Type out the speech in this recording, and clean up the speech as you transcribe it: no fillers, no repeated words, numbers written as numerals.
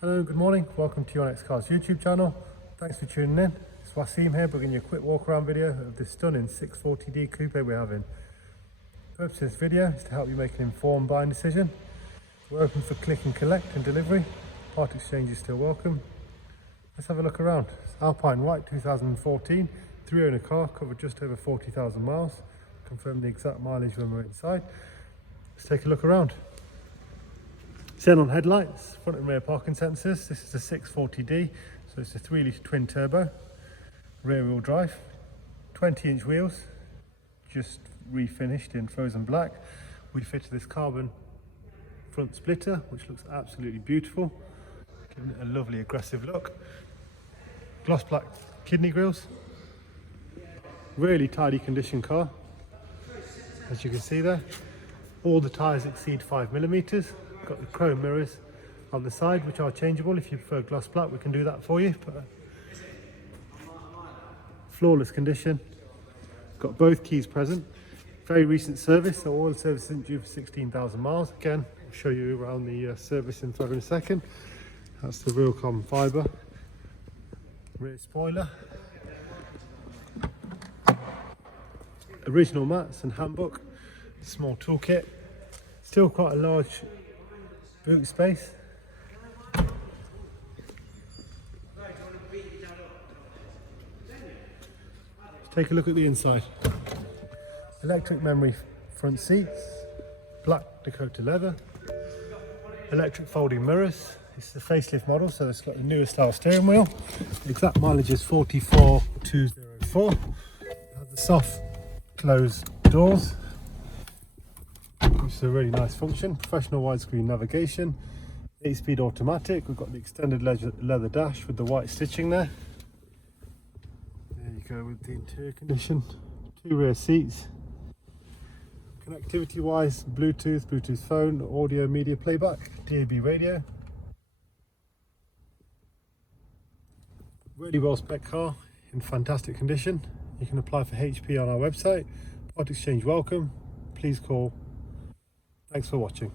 Hello, good morning. Welcome to your Next Cars YouTube channel. Thanks for tuning in. It's Wasim here, bringing you a quick walk around video of this stunning 640D Coupe we're having. The purpose of this video is to help you make an informed buying decision. We're open for click and collect and delivery. Part exchange is still welcome. Let's have a look around. It's Alpine White 2014, 3-owner car, covered just over 40,000 miles. Confirm the exact mileage when we're inside. Let's take a look around. Xenon headlights, front and rear parking sensors. This is a 640D, so it's a 3-litre twin turbo, rear wheel drive, 20-inch wheels, just refinished in frozen black. We fitted this carbon front splitter, which looks absolutely beautiful, giving it a lovely aggressive look. Gloss black kidney grills, really tidy condition car, as you can see there. All the tyres exceed 5mm. Got the chrome mirrors on the side, which are changeable. If you prefer gloss black, we can do that for you. But flawless condition. Got both keys present. Very recent service, so oil service isn't due for 16,000 miles. Again, I'll show you around the service info in a second. That's the real carbon fibre. Rear spoiler. Original mats and handbook. Small toolkit. Still quite a large boot space. Let's take a look at the inside. Electric memory front seats, black Dakota leather, electric folding mirrors. This is the facelift model, so it's got the newer style steering wheel. The exact mileage is 44,204. It has the soft closed doors, which is a really nice function. Professional widescreen navigation, 8-speed automatic. We've got the extended leather dash with the white stitching there. There you go with the interior condition. 2 rear seats. Connectivity wise, Bluetooth phone, audio media playback, DAB radio. Really well spec car in fantastic condition. You can apply for HP on our website. Part exchange welcome. Please call. Thanks for watching.